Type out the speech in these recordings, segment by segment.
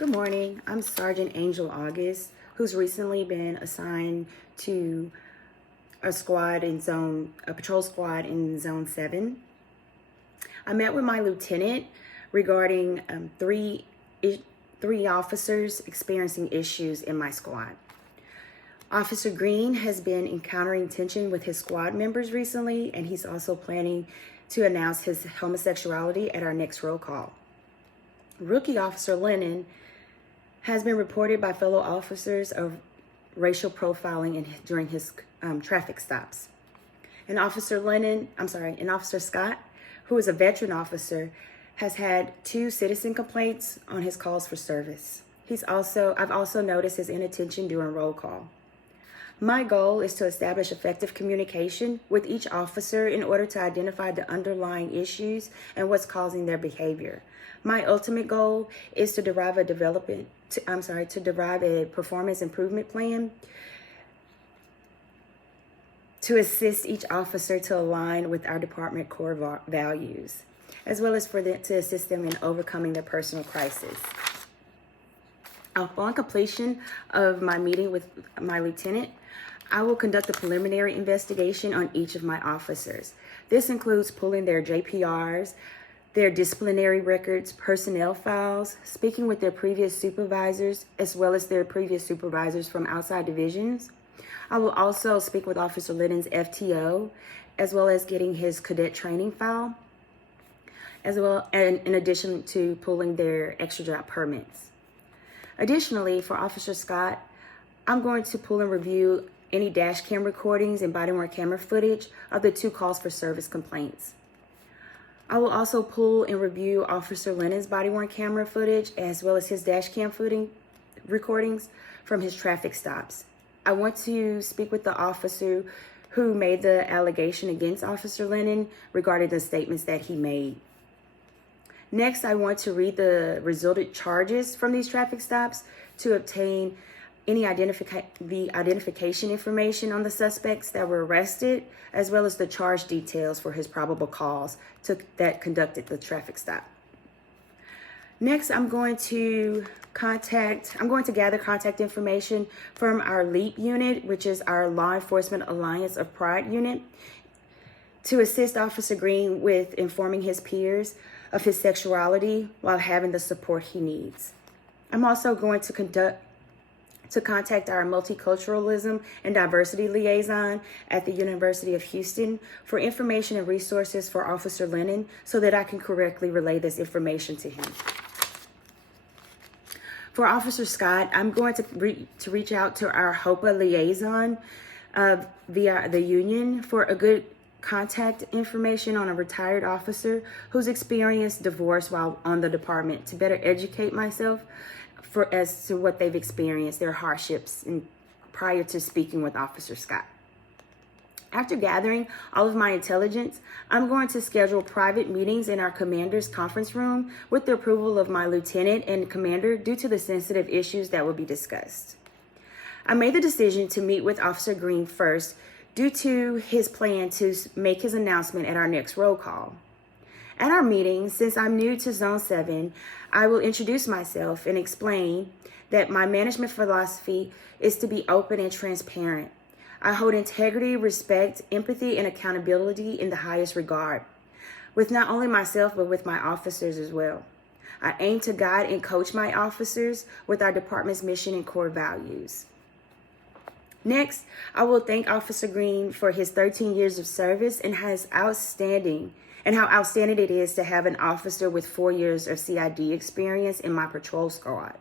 Good morning. I'm Sergeant Angel August, who's recently been assigned to a patrol squad in Zone 7. I met with my lieutenant regarding three officers experiencing issues in my squad. Officer Green has been encountering tension with his squad members recently, and he's also planning to announce his homosexuality at our next roll call. Rookie Officer Lennon has been reported by fellow officers of racial profiling during his traffic stops. And Officer Scott, who is a veteran officer, has had 2 citizen complaints on his calls for service. I've also noticed his inattention during roll call. My goal is to establish effective communication with each officer in order to identify the underlying issues and what's causing their behavior. My ultimate goal is to derive a performance improvement plan to assist each officer to align with our department core values, as well as to assist them in overcoming their personal crisis. Upon completion of my meeting with my lieutenant, I will conduct a preliminary investigation on each of my officers. This includes pulling their JPRs, their disciplinary records, personnel files, speaking with their previous supervisors, as well as their previous supervisors from outside divisions. I will also speak with Officer Lennon's FTO, as well as getting his cadet training file, and in addition to pulling their extra job permits. Additionally, for Officer Scott, I'm going to pull and review any dash cam recordings and body-worn camera footage of the 2 calls for service complaints. I will also pull and review Officer Lennon's body-worn camera footage as well as his dash cam recordings from his traffic stops. I want to speak with the officer who made the allegation against Officer Lennon regarding the statements that he made. Next, I want to read the resulted charges from these traffic stops to obtain any identification information on the suspects that were arrested, as well as the charge details for his probable cause that conducted the traffic stop. Next, I'm going to gather contact information from our LEAP unit, which is our Law Enforcement Alliance of Pride unit, to assist Officer Green with informing his peers of his sexuality while having the support he needs. I'm also going to contact our multiculturalism and diversity liaison at the University of Houston for information and resources for Officer Lennon so that I can correctly relay this information to him. For Officer Scott, I'm going to reach out to our HOPA liaison via the union for a good contact information on a retired officer who's experienced divorce while on the department to better educate myself as to what they've experienced, their hardships, prior to speaking with Officer Scott. After gathering all of my intelligence, I'm going to schedule private meetings in our commander's conference room with the approval of my lieutenant and commander due to the sensitive issues that will be discussed. I made the decision to meet with Officer Green first due to his plan to make his announcement at our next roll call. At our meeting, since I'm new to Zone 7, I will introduce myself and explain that my management philosophy is to be open and transparent. I hold integrity, respect, empathy, and accountability in the highest regard, with not only myself, but with my officers as well. I aim to guide and coach my officers with our department's mission and core values. Next, I will thank Officer Green for his 13 years of service and how outstanding it is to have an officer with 4 years of CID experience in my patrol squad.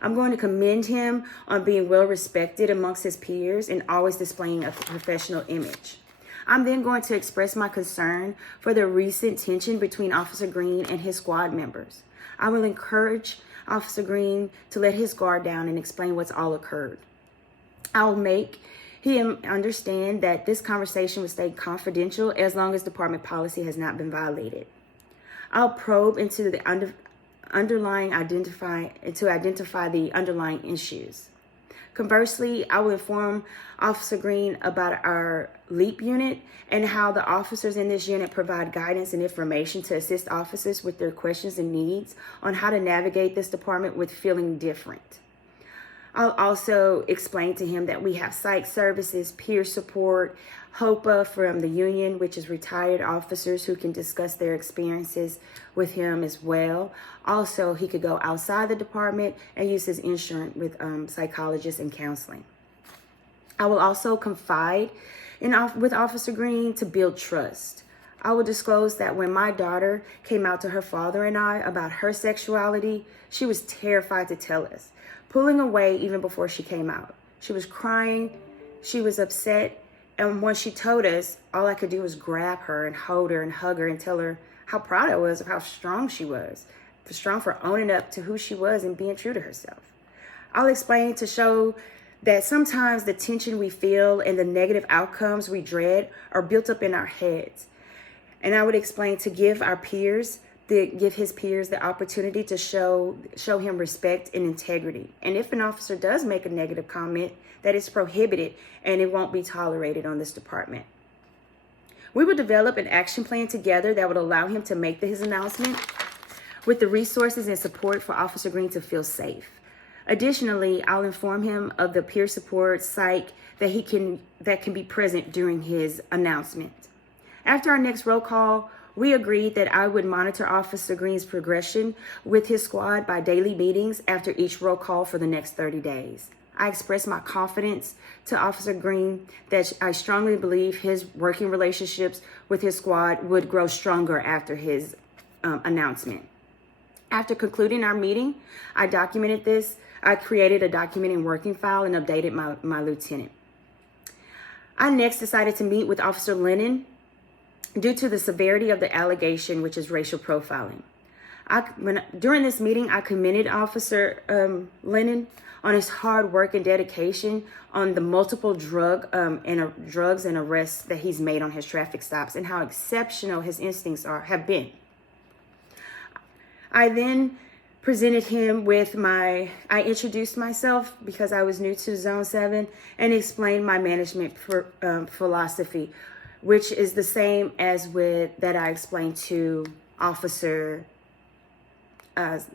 I'm going to commend him on being well respected amongst his peers and always displaying a professional image. I'm then going to express my concern for the recent tension between Officer Green and his squad members. I will encourage Officer Green to let his guard down and explain what's all occurred. I'll make him understand that this conversation will stay confidential as long as department policy has not been violated. I'll probe into the identify the underlying issues. Conversely, I will inform Officer Green about our LEAP unit and how the officers in this unit provide guidance and information to assist officers with their questions and needs on how to navigate this department with feeling different. I'll also explain to him that we have psych services, peer support, HOPA from the union, which is retired officers who can discuss their experiences with him as well. Also, he could go outside the department and use his insurance with psychologists and counseling. I will also confide with Officer Green to build trust. I will disclose that when my daughter came out to her father and I about her sexuality, she was terrified to tell us, pulling away even before she came out. She was crying, she was upset, and when she told us, all I could do was grab her and hold her and hug her and tell her how proud I was of how strong she was, strong for owning up to who she was and being true to herself. I'll explain to show that sometimes the tension we feel and the negative outcomes we dread are built up in our heads. And I would explain to give his peers the opportunity to show him respect and integrity. And if an officer does make a negative comment, that is prohibited and it won't be tolerated on this department. We will develop an action plan together that would allow him to make his announcement with the resources and support for Officer Green to feel safe. Additionally, I'll inform him of the peer support psych that can be present during his announcement. After our next roll call, we agreed that I would monitor Officer Green's progression with his squad by daily meetings after each roll call for the next 30 days. I expressed my confidence to Officer Green that I strongly believe his working relationships with his squad would grow stronger after his announcement. After concluding our meeting, I documented this. I created a documenting working file and updated my lieutenant. I next decided to meet with Officer Lennon due to the severity of the allegation, which is racial profiling. During this meeting, I commended Officer Lennon on his hard work and dedication on the multiple drugs and arrests that he's made on his traffic stops and how exceptional his instincts have been. I then presented him with I introduced myself because I was new to Zone 7 and explained my management philosophy, which is the same as that I explained to Officer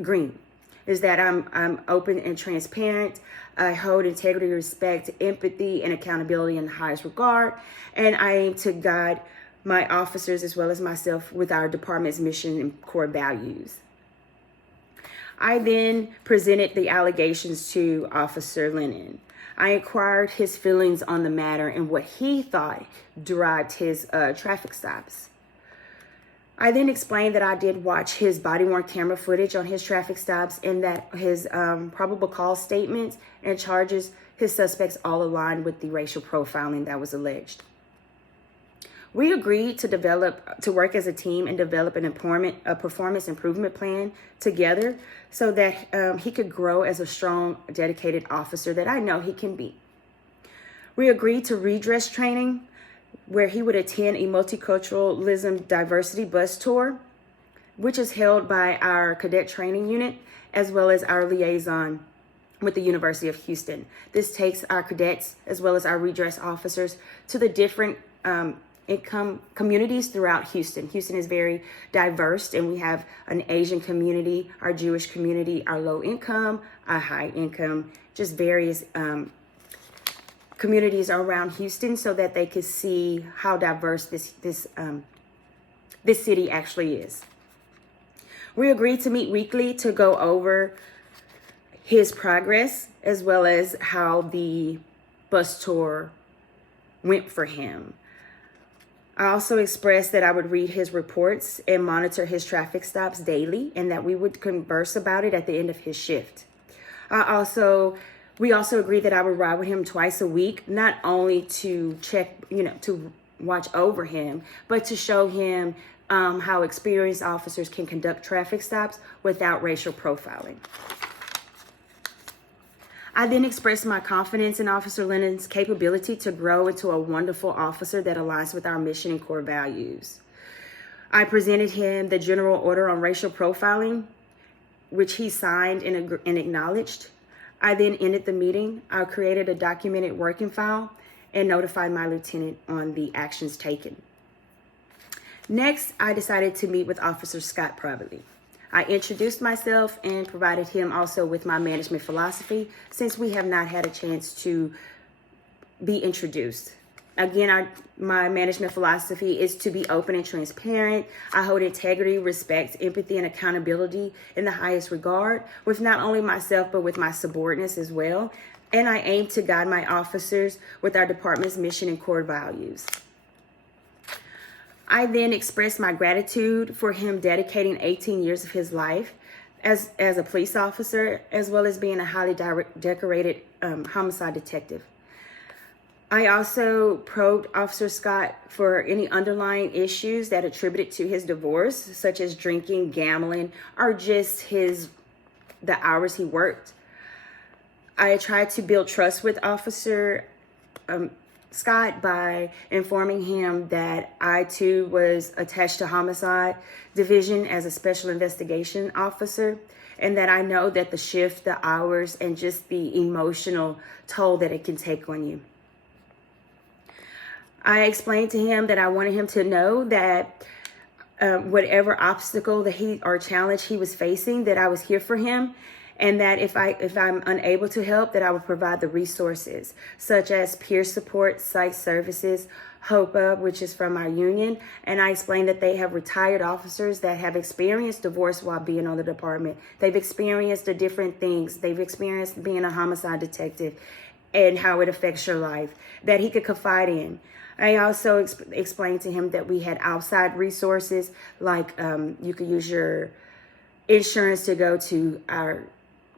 Green, is that I'm open and transparent. I hold integrity, respect, empathy, and accountability in the highest regard, and I aim to guide my officers as well as myself with our department's mission and core values. I then presented the allegations to Officer Lennon. I inquired his feelings on the matter and what he thought derived his traffic stops. I then explained that I did watch his body-worn camera footage on his traffic stops and that his probable cause statements and charges, his suspects all aligned with the racial profiling that was alleged. We agreed to work as a team and develop a performance improvement plan together so that he could grow as a strong, dedicated officer that I know he can be. We agreed to redress training where he would attend a multiculturalism diversity bus tour, which is held by our cadet training unit, as well as our liaison with the University of Houston. This takes our cadets, as well as our redress officers, to the different income communities throughout Houston. Houston is very diverse, and we have an Asian community, our Jewish community, our low income, our high income, just various communities around Houston so that they could see how diverse this city actually is. We agreed to meet weekly to go over his progress as well as how the bus tour went for him. I also expressed that I would read his reports and monitor his traffic stops daily and that we would converse about it at the end of his shift. We also agreed that I would ride with him twice a week, not only to check, to watch over him, but to show him how experienced officers can conduct traffic stops without racial profiling. I then expressed my confidence in Officer Lennon's capability to grow into a wonderful officer that aligns with our mission and core values. I presented him the General Order on Racial Profiling, which he signed and acknowledged. I then ended the meeting. I created a documented working file and notified my lieutenant on the actions taken. Next, I decided to meet with Officer Scott privately. I introduced myself and provided him also with my management philosophy, since we have not had a chance to be introduced. Again, my management philosophy is to be open and transparent. I hold integrity, respect, empathy, and accountability in the highest regard with not only myself, but with my subordinates as well. And I aim to guide my officers with our department's mission and core values. I then expressed my gratitude for him dedicating 18 years of his life as a police officer, as well as being a highly decorated homicide detective. I also probed Officer Scott for any underlying issues that attributed to his divorce, such as drinking, gambling, or just the hours he worked. I tried to build trust with Officer Scott by informing him that I too was attached to Homicide Division as a special investigation officer, and that I know that the shift, the hours, and just the emotional toll that it can take on you. I explained to him that I wanted him to know that whatever obstacle that or challenge he was facing, that I was here for him, and that if I'm unable to help, that I will provide the resources such as peer support, psych services, HOPA, which is from our union. And I explained that they have retired officers that have experienced divorce while being on the department. They've experienced the different things. They've experienced being a homicide detective and how it affects your life, that he could confide in. I also explained to him that we had outside resources, like you could use your insurance to go to our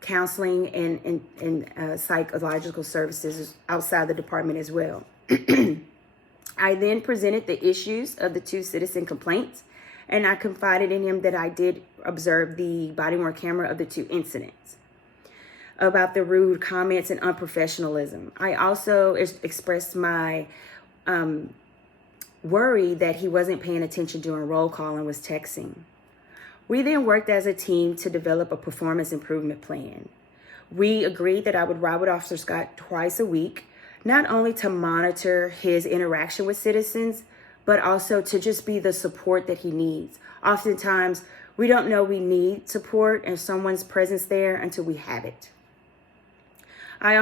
counseling and psychological services outside the department as well. I then presented the issues of the 2 citizen complaints, and I confided in him that I did observe the body-worn camera of the 2 incidents about the rude comments and unprofessionalism. I also expressed my worry that he wasn't paying attention during roll call and was texting. We then worked as a team to develop a performance improvement plan. We agreed that I would ride with Officer Scott twice a week, not only to monitor his interaction with citizens, but also to just be the support that he needs. Oftentimes, we don't know we need support and someone's presence there until we have it. We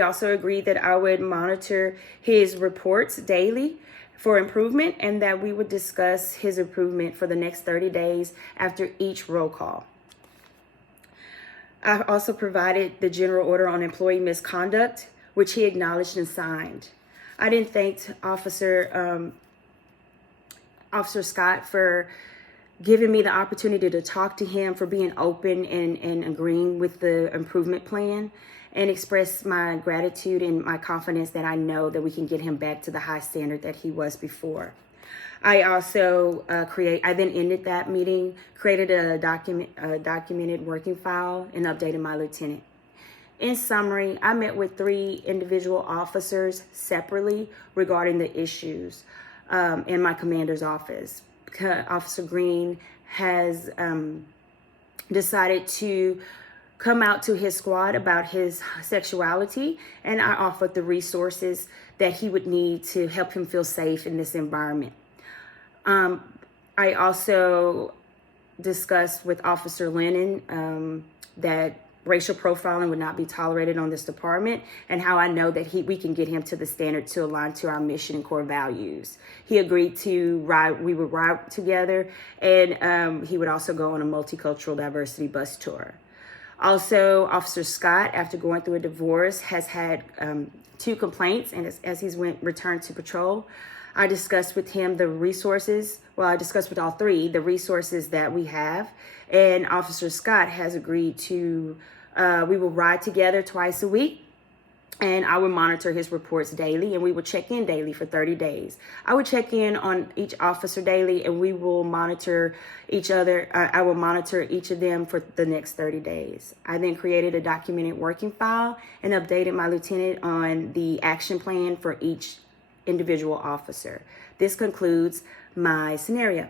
also agreed that I would monitor his reports daily for improvement, and that we would discuss his improvement for the next 30 days after each roll call. I also provided the general order on employee misconduct, which he acknowledged and signed. I then thanked Officer Scott for giving me the opportunity to talk to him, for being open and agreeing with the improvement plan, and express my gratitude and my confidence that I know that we can get him back to the high standard that he was before. I also I then ended that meeting, created a documented working file, and updated my lieutenant. In summary, I met with 3 individual officers separately regarding the issues in my commander's office. Officer Green has decided to come out to his squad about his sexuality, and I offered the resources that he would need to help him feel safe in this environment. I also discussed with Officer Lennon that racial profiling would not be tolerated on this department, and how I know that we can get him to the standard to align to our mission and core values. He agreed to we would ride together, and he would also go on a multicultural diversity bus tour. Also, Officer Scott, after going through a divorce, has had 2 complaints, and as he's returned to patrol, I discussed with him the resources. Well, I discussed with all 3 the resources that we have, and Officer Scott has agreed to, we will ride together twice a week, and I will monitor his reports daily, and we will check in daily for 30 days. I would check in on each officer daily, and we will monitor each other. I will monitor each of them for the next 30 days. I then created a documented working file and updated my lieutenant on the action plan for each individual officer. This concludes my scenario.